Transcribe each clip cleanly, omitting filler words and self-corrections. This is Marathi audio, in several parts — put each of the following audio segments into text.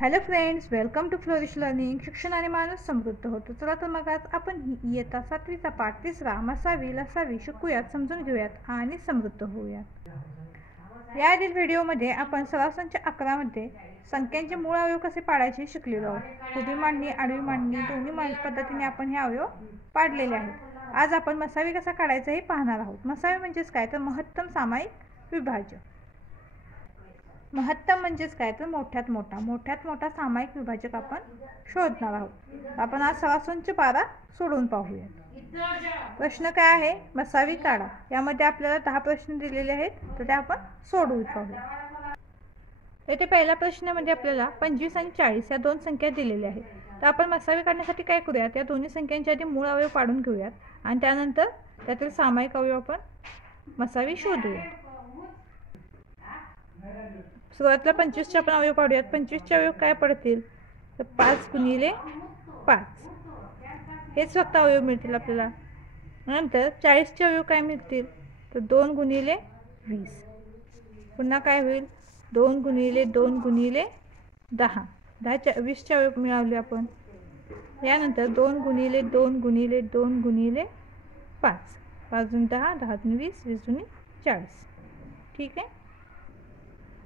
Hello friends, welcome to flourish learning. शिक्षणाने माणूस समृद्ध होतो. चला तर मग आज आपण इयत्ता 7वीचा पाठ 3 मसावी लसावी शिकूयात, समजून घेऊयात आणि समृद्ध होऊयात. याआधील व्हिडिओमध्ये आपण सरासंख्या 11 मध्ये संख्यांचे मूळ अवयव कसे पाडायचे शिकलेलो आहोत. उभी मांडणी, आडवी मांडणी दोन्ही पद्धतीने आपण हे अवयव पाडलेले आहेत. आज आपण मसावी कसा काढायचा हे पाहणार आहोत. मसावी म्हणजेच काय तर महत्तम सामायिक विभाज्य. महत्तम म्हणजेच काय तर मोठ्यात मोठा सामायिक विभाजक आपण शोधणार आहोत. आपण आज सरासंख्या 12 सोडवून पाहूया. प्रश्न काय आहे? मसावी काढा. यामध्ये आपल्याला 10 प्रश्न दिलेले आहेत, तर ते आपण सोडवून पाहूया. येथे पहिल्या प्रश्नामध्ये आपल्याला 25 आणि 40 या दोन संख्या दिलेल्या आहेत. तर आपण मसावी काढण्यासाठी काय करूयात, या दोन्ही संख्यांच्या आधी मूळ अवयव पाडून घेऊयात आणि त्यानंतर त्यातील सामायिक अवयव आपण मसावी शोधूया. सुरुवातीला 25चे आपण अवयव पाडूयात. 25चे अवयव काय पडतील तर 5 गुणिले 5 हेच फक्त अवयव मिळतील आपल्याला. नंतर 40चे अवयव काय मिळतील तर 2 गुणिले 20. पुन्हा काय होईल 2 गुणिले 2 गुणिले 10. 20चे अवयव मिळवले आपण. यानंतर 2 गुणिले 2 गुणिले 2 गुणिले 5. 5 दूनी 10, 10 दूनी 20, 20 दूनी 40. ठीक आहे.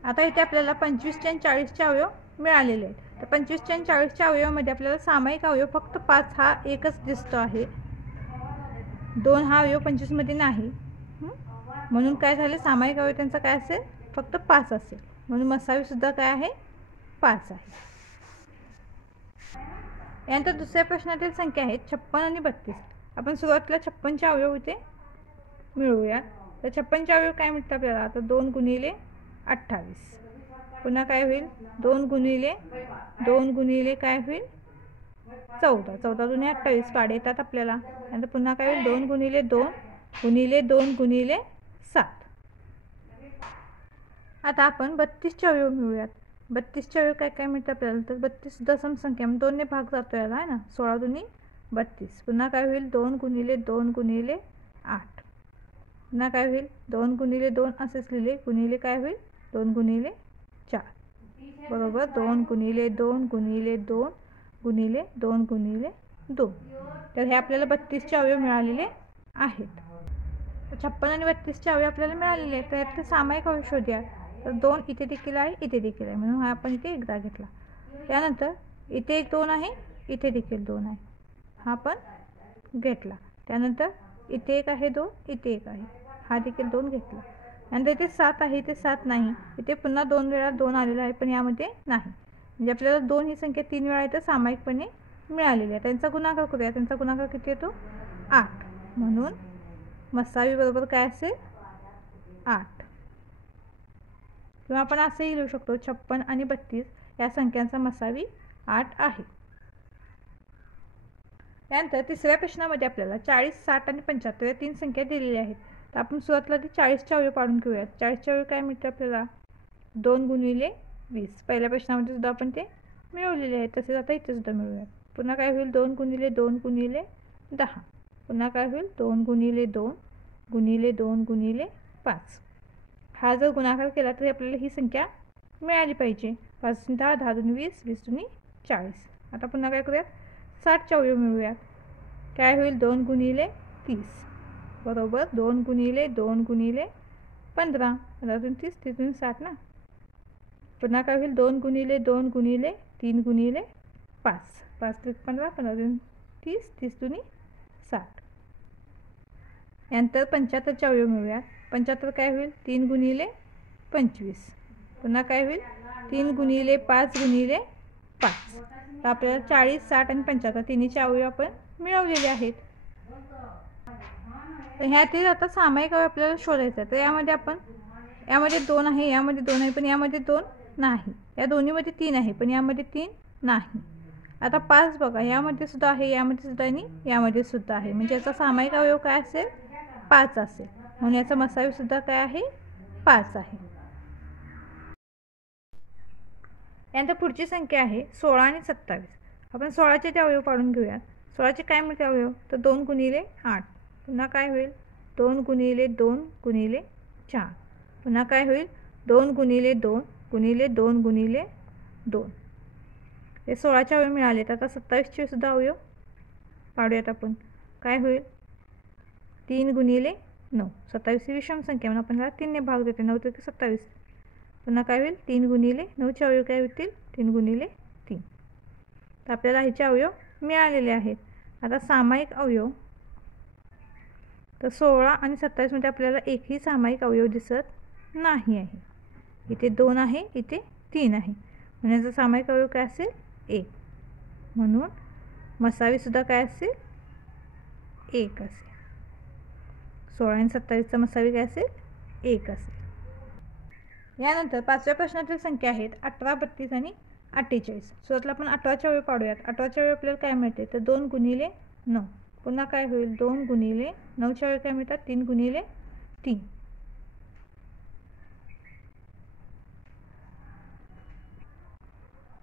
आता इथे आपल्याला 25चे आणि 40चे अवयव मिळालेले आहेत. तर 25चे आणि 40च्या अवयवामध्ये आपल्याला सामायिक अवयव फक्त 5 हा एकच दिसतो आहे. 2 हा अवयव 25 मध्ये नाही. म्हणून काय झाले, सामायिक अवयव त्यांचा काय असेल फक्त 5 असेल. म्हणून मसावी सुद्धा काय आहे 5 आहे. यानंतर दुसऱ्या प्रश्नातील संख्या आहेत 56 आणि 32. आपण सुरुवातीला 56चे अवयव इथे मिळवूया. तर 56चे अवयव काय मिळतात आपल्याला, आता 2 गुणिले 28. पुन्हा काय होईल 2 गुणिले 2 गुणिले काय होईल 14. 14 दूनी 28 पाडे येतात आपल्याला. नंतर पुन्हा काय होईल 2 गुणिले 2 गुणिले 2 गुणिले 7. आता आपण 32चे अवयव मिळूयात. 32चे अवयव काय काय मिळतात आपल्याला, तर 32 सुद्धा समसंख्या 2 ने भाग जातो याला आहे ना. 16 दूनी 32. पुन्हा काय होईल 2 गुणिले 2 गुणिले 8. पुन्हा काय होईल 2 गुणिले 2 असेच लिहिले, गुणिले काय होईल 2 गुणिले 4 बरोबर 2 गुणिले 2 गुणिले 2 गुणिले 2 गुणिले 2. तर हे आपल्याला 32चे अवयव मिळालेले आहेत. 56 आणि 32चे अवयव आपल्याला मिळालेले आहेत. तर यात सामायिक अवयव शोधूया. तर 2 इथे देखील आहे, इथे देखील आहे, म्हणून हा आपण इथे एकदा घेतला. त्यानंतर इथे एक 2 आहे, इथे देखील 2 आहे, हा पण घेतला. त्यानंतर इथे एक आहे 2, इथे एक आहे, हा देखील 2 घेतला. नंतर इथे 7 आहे, इथे 7 नाही. इथे पुन्हा 2 वेळा 2 आलेला आहे, पण यामध्ये नाही. म्हणजे आपल्याला 2 ही संख्या 3 वेळा इथे सामायिकपणे मिळालेली आहे. त्यांचा गुणाकार करूया. त्यांचा गुणाकार किती येतो 8. म्हणून मसावी बरोबर काय असेल 8. किंवा आपण असंही लिहू शकतो 56 आणि 32 या संख्यांचा मसावी 8 आहे. त्यानंतर तिसऱ्या प्रश्नामध्ये आपल्याला 40, 60 आणि 75 या 3 संख्या दिलेल्या आहेत. तर आपण सुरुवातीला ते 40चे अवयव पाडून घेऊयात. 40चे अवयव काय मिळते आपल्याला 2 गुणिले 20. पहिल्या प्रश्नामध्ये सुद्धा आपण ते मिळवलेले आहेत, तसेच आता इथे सुद्धा मिळूयात. पुन्हा काय होईल 2 गुणिले 2 गुणिले 10. पुन्हा काय होईल 2 गुणिले 2 गुणिले 2 गुणिले 5. हा जर गुणाकार केला तर आपल्याला ही संख्या मिळाली पाहिजे. 5 दूनी 10, 10 दूनी 20, 20 दूनी 40. आता पुन्हा काय करूयात 60चे अवयव मिळवूयात. काय होईल 2 गुणिले 30 बरोबर 2 गुणिले 2 गुणिले 15. 15 दूनी 30, 30 दूनी 60 ना. पुन्हा काय होईल 2 गुणिले 2 गुणिले 3 गुणिले 5. 5 त्रिक 15, 15 दूनी 30, 30 दूनी 60. यानंतर 75चे अवयव मिळूयात. 75 काय होईल 3 गुणिले 25. पुन्हा काय होईल 3 गुणिले 5 गुणिले 5. तर आपल्याला 40, 60 आणि 75 तिन्हीचे अवयव आपण मिळवलेले आहेत. तर ह्यातील आता सामायिक अवयव आपल्याला शोधायचा आहे. तर यामध्ये 2 आहे, यामध्ये 2 आहे, पण यामध्ये 2 नाही. या दोन्हीमध्ये 3 आहे, पण यामध्ये 3 नाही. आता 5 बघा, यामध्ये सुद्धा आहे, यामध्ये सुद्धा आणि यामध्ये सुद्धा आहे. म्हणजे याचा सामायिक अवयव काय असेल 5 असेल. म्हणून याचा मसावी सुद्धा काय आहे 5 आहे. यानंतर पुढची संख्या आहे 16 आणि 27. आपण 16चे ते अवयव पाडून घेऊयात. 16चे काय मिळते अवयव तर 2 गुणिले 8. पुन्हा काय होईल 2 गुणिले 2 गुणिले 4. पुन्हा काय होईल 2 गुणिले 2 गुणिले 2 गुणिले 2. हे 16चे अवयव मिळाले. तर आता 27चे सुद्धा अवयव पाडूयात आपण. काय होईल? 3 गुणिले 9. 27 ही विषम संख्या म्हणून आपण त्याला 3 ने भाग देते. 9 त्रिक 27. पुन्हा काय होईल? 3 गुणिले 9चे अवयव काय होतील? 3 गुणिले 3. तर आपल्याला ह्याचे अवयव मिळालेले आहेत. आता सामायिक अवयव, तर 16 आणि 27 मध्ये आपल्याला एकही सामायिक अवयव दिसत नाही आहे. इथे 2 आहे, इथे 3 आहे. म्हणजे याचा सामायिक अवयव काय असेल? 1. म्हणून मसावी सुद्धा काय असेल? 1 असेल. 16 आणि 27चा मसावी काय असेल? 1 असेल. यानंतर 5व्या प्रश्नातील संख्या आहेत 18, 32 आणि 48. सुरुवातीला आपण 18चे अवयव पाडूयात. 18चे अवयव आपल्याला काय मिळते? तर 2 गुणिले 9. पुन्हा काय होईल? 2 गुणिले 9चे अवयव काय मिळतात? 3 गुणिले 3.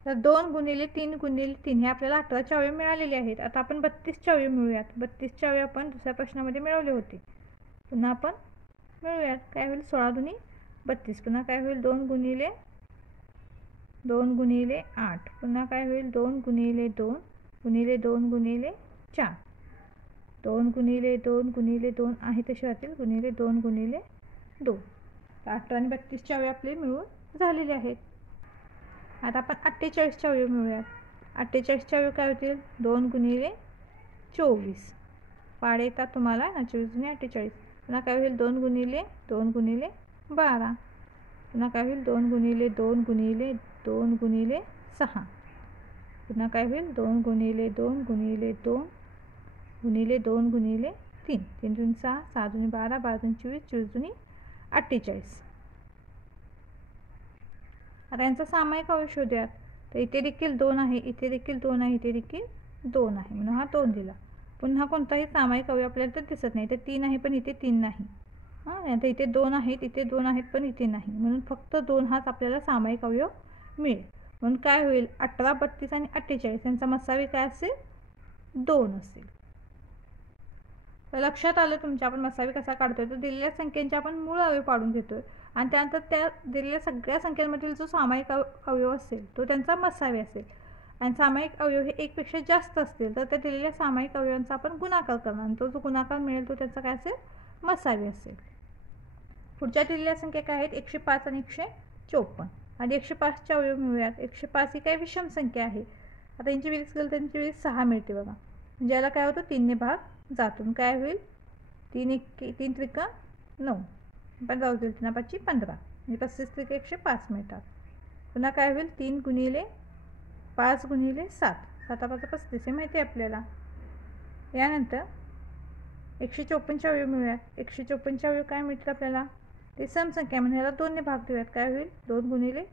तर 2 गुणिले 3 गुणिले 3 हे आपल्याला 18चे अवयव मिळालेले आहेत. आता आपण 32चे अवयव मिळूयात. 32चे अवयव आपण दुसऱ्या प्रश्नामध्ये मिळवले होते. पुन्हा आपण मिळूयात. काय होईल? 16 दुनी 32. पुन्हा काय होईल? 2 गुणिले 8. पुन्हा काय होईल? 2 गुणिले 2 गुणिले 2 गुणिले 4. 2 गुणिले 2 गुणिले 2 आहे तसे राहतील. गुणिले 2 गुणिले 2. तर 18 आणि 32चे अवयव आपले मिळून झालेले आहेत. आता आपण 48चे अवयव मिळूयात. 48चे अवयव काय होतील? 2 गुणिले 24. पाडे येतात तुम्हाला ना, 24 आणि 48. पुन्हा काय होईल? 2 गुणिले 2 गुणिले 12. पुन्हा काय होईल? 2 गुणिले 2 गुणिले 2 गुणिले 6. पुन्हा काय होईल? 2 गुणिले 2 गुणिले 2 गुणिले 2 गुणिले 3. 3 दुनी 6, 6 दुनी 12, 12 दुनी 24, 24 दुनी 48. आता यांचा सामायिक अवयव शोधूयात. तर इथे देखील 2 आहे, इथे देखील 2 आहे, इथे देखील 2 आहे, म्हणून हा 2 दिला. पुन्हा कोणताही सामायिक अवयव आपल्याला तर दिसत नाही. इथे 3 आहे पण इथे 3 नाही. आता इथे 2 आहेत, इथे 2 आहेत पण इथे नाही. म्हणून फक्त 2 हाच आपल्याला सामायिक अवयव मिळेल. म्हणून काय होईल? 18, 32 आणि 48 यांचा मसावी काय असेल? 2 असेल. तर लक्षात आलं तुमच्या आपण मसावी कसा काढतोय? तर दिलेल्या संख्यांचे आपण मूळ अवयव पाडून घेतोय आणि त्यानंतर त्या दिलेल्या सगळ्या संख्यांमधील जो सामायिक अवयव असेल तो त्यांचा मसावी असेल. आणि सामायिक अवयव हे एकपेक्षा जास्त असतील तर त्या दिलेल्या सामायिक अवयवांचा आपण गुणाकार करणार आणि तो जो गुणाकार मिळेल तो त्याचा काय असेल? मसावी असेल. पुढच्या दिलेल्या संख्या काय आहेत? 105 आणि 154. आणि 105चे अवयव मिळूयात. 105 ही काय विषम संख्या आहे. आता यांची बेरीज केली तर त्यांची बेरीज 6 मिळते बघा. म्हणजे याला काय होतं? 3 ने भाग जातून काय होईल? 3 त्रिक 9. पण जाऊ देईल 3 5 15. म्हणजे 35 त्रिक 105 मिळतात. पुन्हा काय होईल? 3 गुणिले 5 गुणिले 7. 7 5 35 हे माहिती आहे आपल्याला. यानंतर 154चे अवयव मिळूयात. 154चे अवयव काय मिळतील आपल्याला? ते समसंख्या म्हणून याला 2 ने भाग देऊयात. काय होईल? 2 गुणिले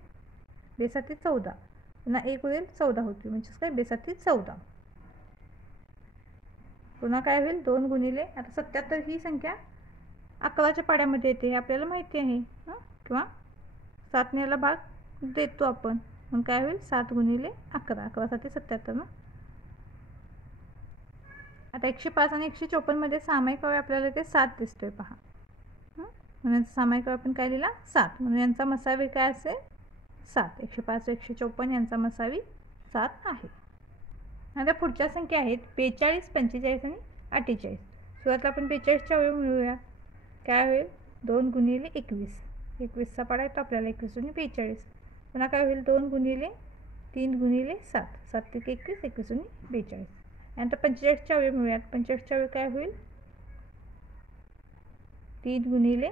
2 7 14. पुन्हा 1 होईल 14 होतील. म्हणजेच काय? 2 7 14. पुन्हा काय होईल? 2 गुणिले, आता 77 ही संख्या 11च्या पाड्यामध्ये येते हे आपल्याला माहिती आहे. किंवा 7 ने याला भाग देतो आपण. मग काय होईल? 7 गुणिले 11. 11 7 77 ना. आता 105 आणि 154 मध्ये सामायिक अवयव आपल्याला ते 7 दिसतोय पहा. म्हणून सामायिक अवयव आपण काय लिहिला? 7. म्हणून यांचा मसावी काय असेल? 7. 105 154 यांचा मसावी 7 आहे. आता पुढच्या संख्या आहेत 42, 45 आणि 48. सुरुवातीला आपण 42चे अवयव मिळूया. काय होईल? 2 गुणिले 21. 21चा पाडा येतो आपल्याला. 21 दुनी 42. पुन्हा काय होईल? 2 गुणिले 3 गुणिले 7. 7 त्रिक 21, 21 दुनी 42. यानंतर 45चे अवयव मिळूयात. 45चे अवयव काय होईल? 3 गुणिले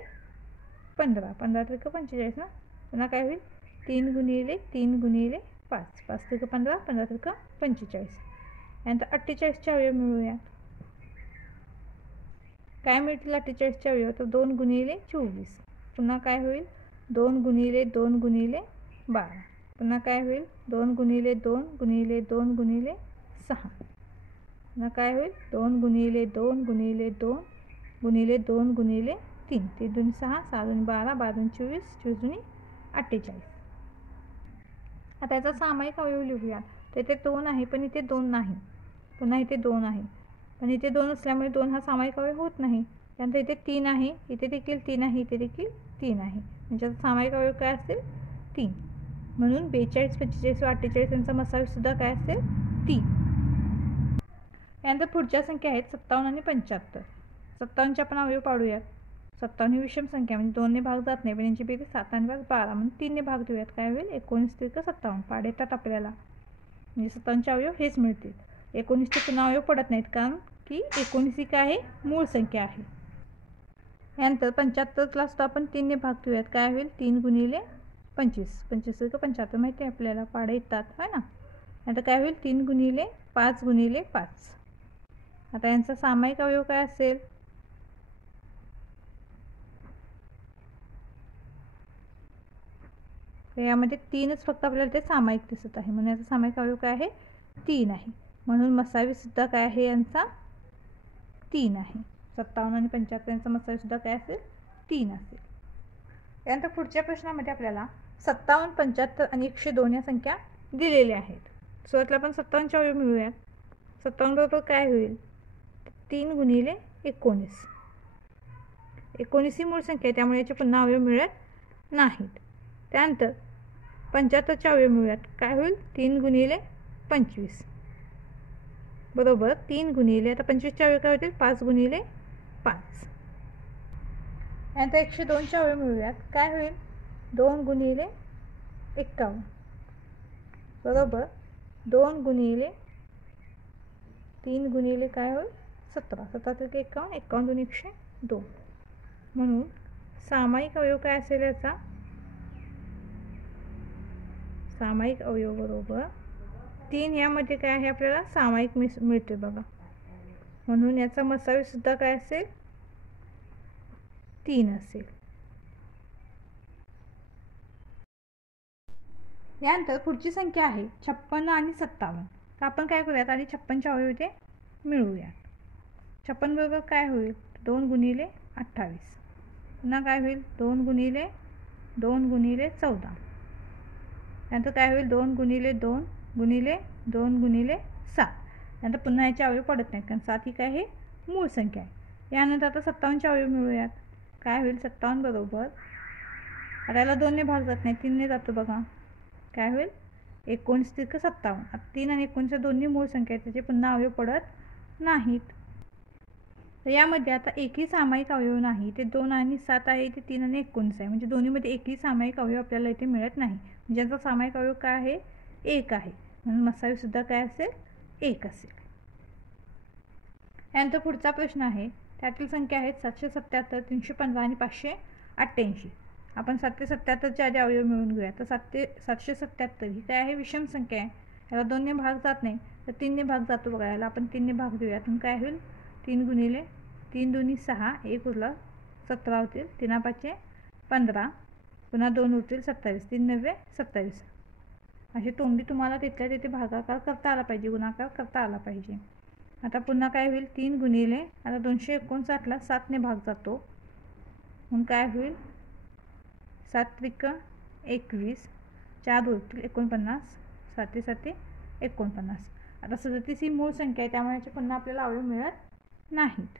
15. 15 त्रिक 45 ना. पुन्हा काय होईल? 3 गुणिले 3 गुणिले 5. 5 त्रिक 15, 15 त्रिक 45. यानंतर 48चे अवयव मिळूया. काय मिळतील 48चे अवयव? तर 2 गुणिले 24. पुन्हा काय होईल? 2 गुणिले 2 गुणिले 12. पुन्हा काय होईल? 2 गुणिले 2 गुणिले 2 गुणिले 6. पुन्हा काय होईल? 2 गुणिले 2 गुणिले 2 गुणिले 2 गुणिले 3. 3 दुनी 6, 6 दुनी 12, 12 दुनी 24, 24 दुनी 48. आता याचा सामायिक अवयव लिहूयात. तर इथे 2 आहे पण इथे 2 नाही. पुन्हा इथे 2 आहे पण इथे 2 असल्यामुळे 2 हा सामायिक अवयव होत नाही. त्यानंतर इथे 3 आहे, इथे देखील 3 आहे, इथे देखील 3 आहे. म्हणजे सामायिक अवयव काय असेल? 3. म्हणून 42, 45 व 48 यांचा मसावीसुद्धा काय असेल 3. यानंतर पुढच्या संख्या आहेत 57 आणि 75. 57चे आपण अवयव पाडूयात. 57 ही विषम संख्या म्हणजे 2ने भाग जात नाही, पण यांची बेरीज 7 आणि 12 म्हणून 3ने भाग देऊयात. काय होईल 19 त्रिक 57. पाडे येतात आपल्याला, म्हणजे 57चे अवयव हेच मिळतील. 19चे पुन्हा अवयव पडत नाहीत कारण की 19 ही काय आहे मूळ संख्या आहे. यानंतर 75ला सुद्धा आपण 3ने भाग देऊयात. काय होईल 3 गुणिले 25. 25 त्रिक 75 माहिती आहे आपल्याला, पाडे येतात है ना. नंतर काय होईल 3 गुणिले 5 गुणिले 5. आता यांचा सामायिक अवयव काय असेल यामध्ये 3च फक्त आपल्याला ते सामायिक दिसत आहे, म्हणून याचा सामायिक अवयव काय आहे 3 आहे. म्हणून मसावी सुद्धा काय आहे यांचा 3 आहे. 57 आणि 75 यांचा मसावी सुद्धा काय असेल 3 असेल. यानंतर पुढच्या प्रश्नामध्ये आपल्याला 57, 75 आणि 102 या संख्या दिलेल्या आहेत. सुरुवातीला आपण 57चे अवयव मिळूयात. 57 बरोबर काय होईल 3 गुणिले 19. 19 ही मूळ संख्या आहे, त्यामुळे याचे पुन्हा अवयव मिळत नाहीत. त्यानंतर 75चे अवयव मिळूयात. काय होईल 3 गुणिले 25 बरोबर 3 गुणिले, आता 25चे अवयव काय होतील 5 गुणिले 5. यानंतर 102चे अवयव मिळूयात. काय होईल 2 गुणिले 51 बरोबर 2 गुणिले 3 गुणिले काय होईल 17. 17 त्रिक 51, 51 दोन्ही 102. म्हणून सामायिक अवयव काय असेल याचा सामायिक अवयव बरोबर 3 यामध्ये काय आहे आपल्याला सामायिक मिळते बघा, म्हणून याचा मसावी सुद्धा काय असेल 3 असेल. यानंतर पुढची संख्या आहे 56 आणि 57. तर आपण काय करूयात आधी 56चे अवयव इथे मिळवूयात. 56 बरोबर काय होईल 2 गुणिले 28. पुन्हा काय होईल 2 गुणिले 2 गुणिले 14. त्यानंतर काय होईल 2 गुणिले 2 गुणिले 2 गुणिले 7. त्यानंतर पुन्हा याचे अवयव पडत नाहीत कारण 7 ही काय आहे मूळ संख्या आहे. यानंतर आता 57चे अवयव मिळूयात. काय होईल 57 बरोबर, आता याला 2ने भाग जात नाही 3ने जातो बघा. काय होईल 19 त्रिक 57. आता 3 आणि 19 दोन्ही मूळ संख्या आहेत, त्याचे पुन्हा अवयव पडत नाहीत. तर यामध्ये आता एकही सामायिक अवयव नाही, ते 2 आणि 7 आहे, ते 3 आणि 19 आहे, म्हणजे दोन्हीमध्ये एकही सामायिक अवयव आपल्याला इथे मिळत नाही. ज्यांचा सामायिक अवयव काय आहे 1 आहे, म्हणून मसावी सुद्धा काय असेल 1 असेल. यानंतर पुढचा प्रश्न आहे, त्यातील संख्या आहेत 777, 315 आणि 588. आपण 777चे आधी अवयव मिळवून घेऊया. तर 777 ही काय आहे विषम संख्या आहे, याला 2ने भाग जात नाही तर 3ने भाग जातो बघा. याला आपण 3ने भाग देऊया. तर काय होईल 3 गुणिले 3 दुनी 6, 1 उरला 17 होतील, 3 5 15, पुन्हा 2 होतील 27, 3 9 27. अशी तोंडी तुम्हाला तिथल्या तिथे भागाकार करता आला पाहिजे, गुणाकार करता आला पाहिजे. आता पुन्हा काय होईल 3 गुणिले, आता 259ला 7ने भाग जातो, म्हणून काय होईल 7 त्रिक 21, 4 होतील 49, 7 7 49. आता 37 ही मूळ संख्या आहे, त्यामुळे याचे पुन्हा आपल्याला अवयव मिळत नाहीत.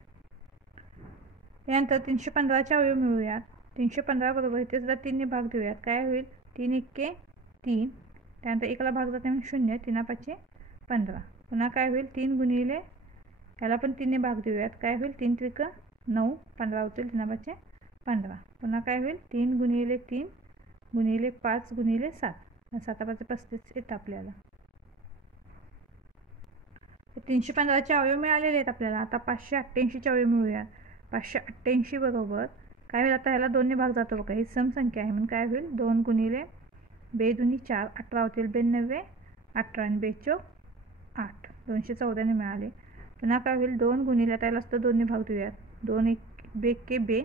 यानंतर 315चे अवयव मिळूयात. 315 बरोबर इथे सुद्धा 3ने भाग देऊयात. काय होईल 3 1 3, त्यानंतर 1ला भाग जाते म्हणून 0, 3 5 15. पुन्हा काय होईल 3 गुणिले, याला पण 3ने भाग देऊयात. काय होईल 3 त्रिक 9, 15 होतील, 3 5 15. पुन्हा काय होईल 3 गुणिले 3 गुणिले 5 गुणिले 7, 7 5 35 येतं आपल्याला. 315चे अवयव मिळालेले आहेत आपल्याला. आता 588चे अवयव मिळूयात. 588 बरोबर काय होईल, आता ह्याला 2ने भाग जातो बघा, ही सम संख्या आहे, म्हणून काय होईल 2 गुणिले 2 दुनी 4, 18 होतील, 92 18 आणि 2 चौक 8, 214ने मिळाले. पुन्हा काय होईल 2 गुणिले, आता याला सुद्धा 2ने भाग देऊयात. 2 1 2 के 2,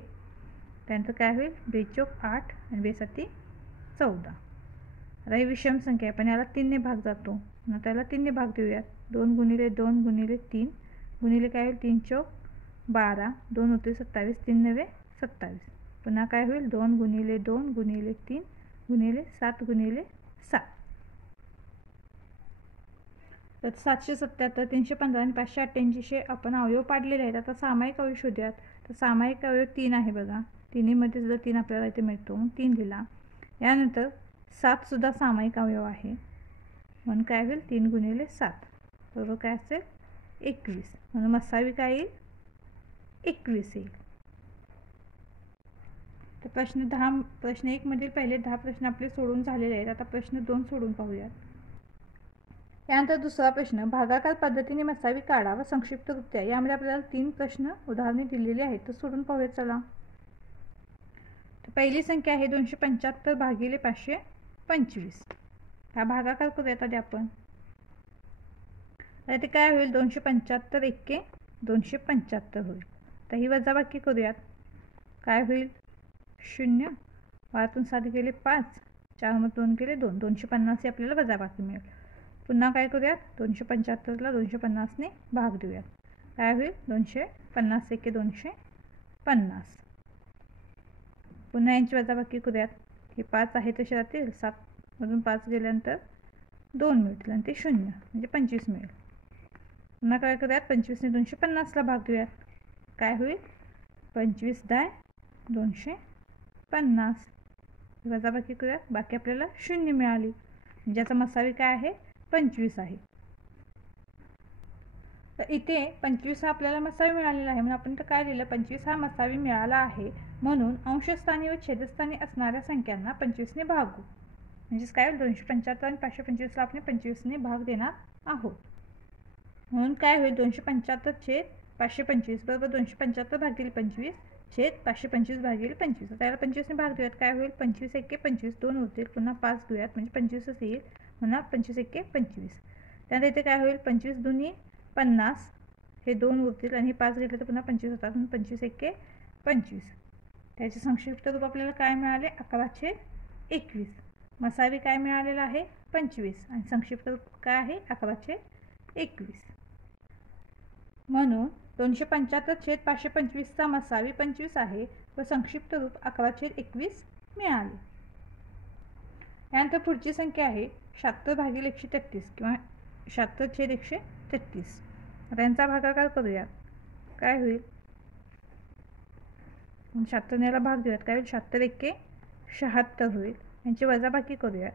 त्यानंतर काय होईल 2 चौक 8 आणि 2 7 14. आता ही विषम संख्या आहे, पण याला 3ने भाग जातो, आता याला 3ने भाग देऊयात. 2 गुणिले 2 गुणिले 3 गुणिले काय होईल 3 चौक 12, 2 होतील 27, 3 9 27. पुन्हा काय होईल 2 गुणिले 2 गुणिले 3 गुणिले 7 गुणिले 7. तर 777, 315 आणि 588 आपण अवयव पाडलेले आहेत. आता सामायिक अवयव शोधूयात. तर सामायिक अवयव 3 आहे बघा, तिन्हीमध्ये सुद्धा 3 आपल्याला इथे मिळतो, 3 लिहिला. यानंतर 7सुद्धा सामायिक अवयव आहे, म्हणून काय होईल 3 गुणिले 7 बरोबर काय असेल 21, म्हणून मसावी काय येईल 21 येईल. तर प्रश्न 1 मधील पहिले 10 प्रश्न आपले सोडून झालेले आहेत. आता प्रश्न 2 सोडून पाहूयात. त्यानंतर दुसरा प्रश्न, भागाकार पद्धतीने मसावी काढा व संक्षिप्त रूप द्या. यामध्ये आपल्याला 3 प्रश्न उदाहरणे दिलेली आहेत, तर सोडून पाहूयात. चला, तर पहिली संख्या आहे 275 भागिले 525. हा भागाकार करूयात आधी आपण. तर ते काय होईल 275 एक्के 275 होईल. तर ही वजाबाकी करूयात. काय होईल 0, 12तून 7 गेले 5, 4 मध्ये 2 गेले 2, 250 ही आपल्याला वजाबाकी मिळेल. पुन्हा काय करूयात 275ला 250ने भाग देऊयात. काय होईल 250 एक्के 250. पुन्हा यांची वजाबाकी करूयात. हे 5 आहे तसे राहतील, 7मधून 5 गेल्यानंतर 2 मिळतील आणि ते 0 म्हणजे 25 मिळेल. पुन्हा काय करूयात 25ने 250ला भाग देऊयात. काय होईल 25 10 250. वजाबाकी करूयात. बाकी आपल्याला 0 मिळाली, ज्याचा मसावी काय आहे 25 आहे. तर इथे 25 हा आपल्याला मसावी मिळालेला आहे, म्हणून आपण तर काय लिहिलं 25 हा मसावी मिळाला आहे, म्हणून अंशस्थानी व छेदस्थानी असणाऱ्या संख्यांना 25ने भागू. म्हणजेच काय होईल 275 आणि 525ला आपण 25ने भाग देणार आहोत. म्हणून काय होईल 275 छेद 525 बरोबर 275 भागिले 25 छेद 525 भागिले 25. त्याला 25ने भाग देऊयात. काय होईल 25 एक्के 25, 2 होतील, पुन्हा 5 देऊयात म्हणजे 25च येईल, म्हणून 25 एक्के 25. त्यानंतर इथे काय होईल 25 दुनी 50, हे 2 उरतील आणि 5 घेतले तर पुन्हा 25 होतात, म्हणून 25 एक्के 25. त्याचे संक्षिप्त रूप आपल्याला काय मिळाले 11/21. मसावी काय मिळालेला आहे 25 आणि संक्षिप्त रूप काय आहे 11/21. म्हणून 275 छेद 525चा मसावी 25 आहे व संक्षिप्त रूप 11/21 मिळाले. यानंतर पुढची संख्या आहे 76 भागिले 133 किंवा 76 छेद 133. आता यांचा भागाकार करूयात. काय होईल 76 भाग देऊयात. काय होईल 76 एक्के 76 होईल. यांची वजाबाकी करूयात.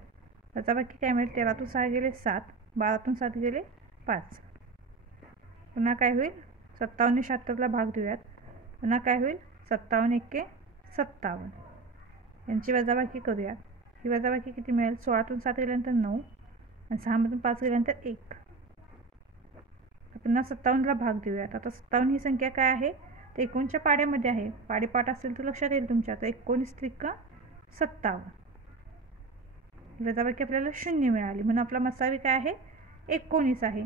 वजाबाकी काय मिळेल 13तून 6 गेले 7, 12तून 7 गेले 5. पुन्हा काय होईल 57ने 76ला भाग देऊयात. पुन्हा काय होईल 57 एक्के 57. यांची वजाबाकी करूयात. ही वजाबाकी किती मिळेल 16तून 7 गेल्यानंतर 9 आणि 6मधून 5 गेल्यानंतर 1. पुन्हा 57ला भाग देऊयात. आता 57 ही संख्या काय आहे ते 19च्या पाड्यामध्ये आहे. पाडेपाठ असेल तर लक्षात येईल तुमच्या. तर 19 त्रिक 57. वजाबाकी आपल्याला 0 मिळाली, म्हणून आपला मसावी काय आहे 19 आहे.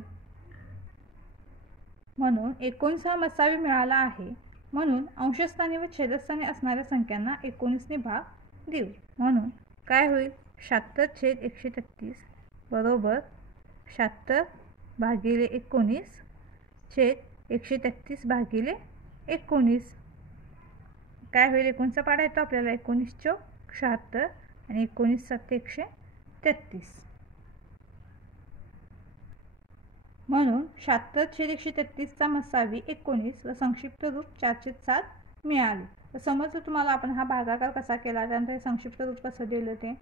म्हणून 19 हा मसावी मिळाला आहे, म्हणून अंशस्थानी व छेदस्थानी असणाऱ्या संख्यांना 19ने भाग देऊ. म्हणून काय होईल 76 छेद 133 बरोबर 76 भागिले 19 छेद 133 भागिले 19. काय होईल 19चा पाडा येतो आपल्याला 19 चौक 76 आणि 19 7 133. म्हणून 76 छेद 133चा मसावी 19 व संक्षिप्त रूप 4/7 मिळाले. तर समजलं तुम्हाला आपण हा भागाकार कसा केला, त्यानंतर संक्षिप्त रूप कसं दिलं ते.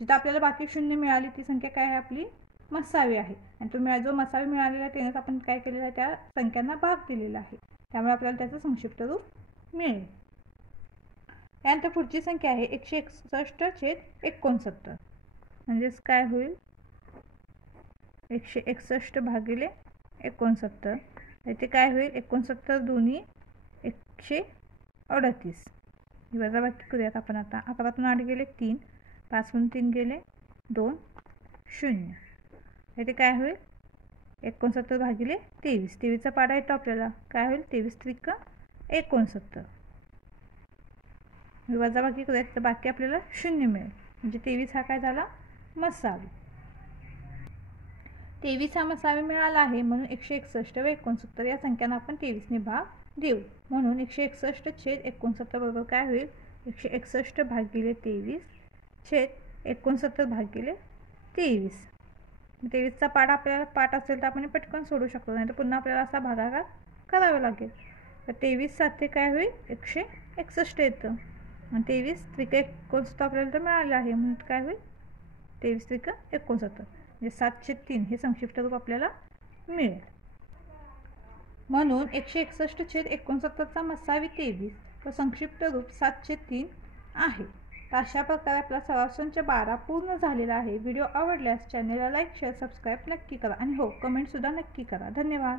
जिथं आपल्याला बाकी 0 मिळाली ती संख्या काय आहे आपली मसावी आहे, आणि तो जो मसावी मिळालेला आहे त्यानेच आपण काय केलेलं आहे त्या संख्यांना भाग दिलेला आहे, त्यामुळे आपल्याला त्याचं संक्षिप्त रूप मिळेल. त्यानंतर पुढची संख्या आहे 161 छेद 69. म्हणजेच काय होईल 161 भागिले 69. इथे काय होईल 69 दोन्ही 138. ही वजाबाकी करूयात आपण. आता 11तून 8 गेले 3, 5मधून 3 गेले 2, 0. इथे काय होईल 69 भागिले 23. 23चा पाडा येतो आपल्याला. काय होईल 23 त्रिक 69. वजाबाकी करूयात तर बाकी आपल्याला 0 मिळेल, म्हणजे 23 हा काय झाला मसावी. 23 हा मसावी मिळाला आहे, म्हणून 161 व 69 या संख्यांना आपण 23ने भाग देऊ. म्हणून 161 छेद 69 बरोबर काय होईल 161 भागिले 23 छेद 69 भागिले 23. 23चा पाडा आपल्याला पाठ असेल तर आपण पटकन सोडू शकतो, नाही तर पुन्हा आपल्याला असा भागाकार करावा लागेल. तर 23 7 काय होईल 161 येतं, आणि 23 त्रिक 69 आपल्याला तर मिळालं आहे, म्हणून काय होईल 23 त्रिक 69 म्हणजे 7/3 हे संक्षिप्त रूप आपल्याला मिळेल. म्हणून 161/69 मसावी 23 व संक्षिप्त रूप 7/3 आहे. तर अशा प्रकारे आपला सराव संच 12 पूर्ण झालेला आहे. व्हिडिओ आवडल्यास चॅनेलला लाईक शेअर सबस्क्राईब नक्की करा आणि हो कमेंटसुद्धा नक्की करा. धन्यवाद.